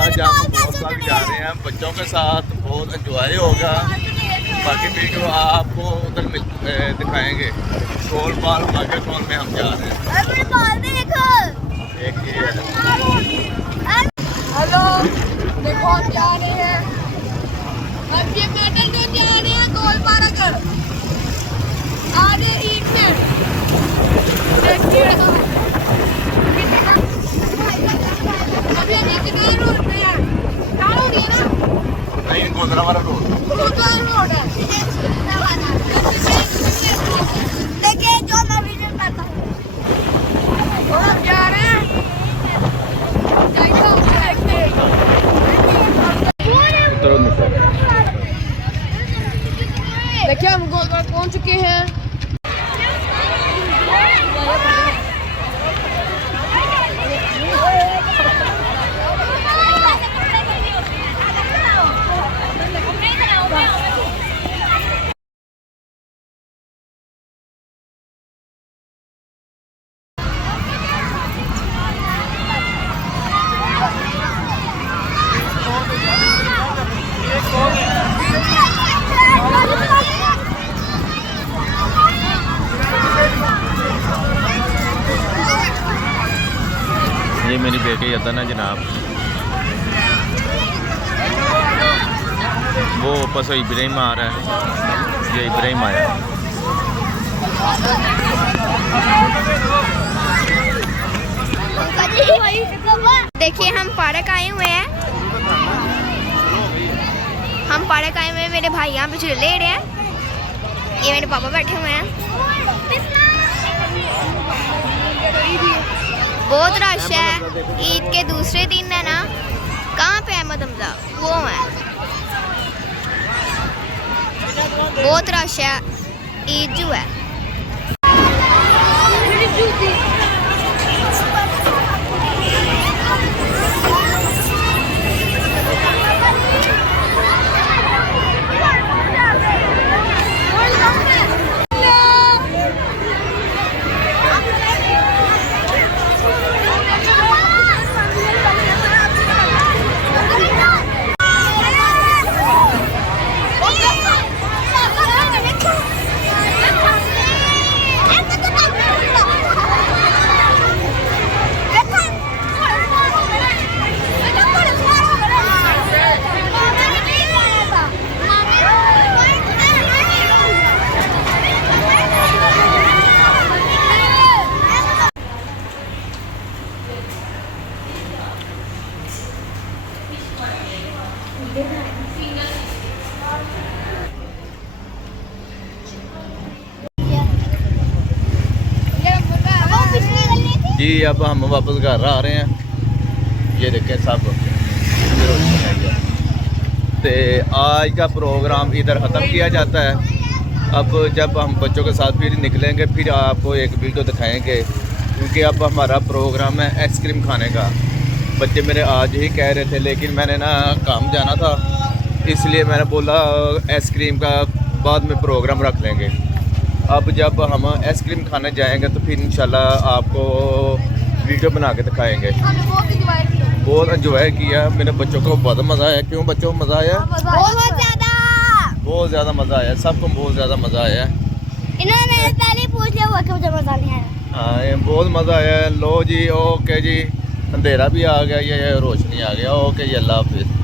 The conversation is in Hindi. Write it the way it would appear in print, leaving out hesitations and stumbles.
आज हम मौका भी जा रहे हैं बच्चों के साथ, बहुत एंजॉय होगा। बाकी वीडियो आपको उधर दिखाएंगे। गोल बाल मैराथन में हम जा रहे हैं। एक ये है। हेलो, देखो हम जा रहे हैं, हम ये मेडल लेके आ रहे हैं गोल पारागढ़ आधे ईद में। देखिए अभी हम कितना रोड पे हैं, चारों नहीं ना, नहीं गुजरावाला रोड रोड है। देखिए जो मैं वीडियो करता हूँ और हम जा रहे हैं। देखिए हम गोलबाग पहुंच चुके हैं। ये मेरी बेटी अदन है जनाब, वो ऊपर से इब्राहिम आ रहा है, ये इब्राहिम आया। देखिए हम पार्क आए हुए हैं, मेरे भाई यहाँ पे झूले ले रहे हैं, ये मेरे पापा बैठे हुए हैं। बहुत रश है, ईद के दूसरे दिन है ना। कहाँ पे अहमद हमजा, वो है, बहुत रश है, ईद जो है। जी अब हम वापस घर आ रहे हैं। ये देखें सब तो आज का प्रोग्राम इधर ख़त्म किया जाता है। अब जब हम बच्चों के साथ फिर निकलेंगे, फिर आपको एक वीडियो दिखाएंगे, क्योंकि अब हमारा प्रोग्राम है आइसक्रीम खाने का। बच्चे मेरे आज ही कह रहे थे, लेकिन मैंने ना काम जाना था, इसलिए मैंने बोला आइसक्रीम का बाद में प्रोग्राम रख लेंगे। अब जब हम आइसक्रीम खाने जाएंगे तो फिर इंशाल्लाह आपको वीडियो बना के दिखाएंगे। बहुत एंजॉय किया, मेरे बच्चों को बहुत मज़ा आया। क्यों बच्चों को मज़ा आया? बहुत ज़्यादा मज़ा आया, सबको बहुत ज़्यादा मज़ा आया। इन्होंने पहले पूछ लिया हुआ कि मुझे मज़ा नहीं आया। हाँ बहुत मज़ा आया। लो जी, ओके जी, अंधेरा भी आ गया, ये रोशनी आ गया। ओके जी, अल्लाह हाफिज़।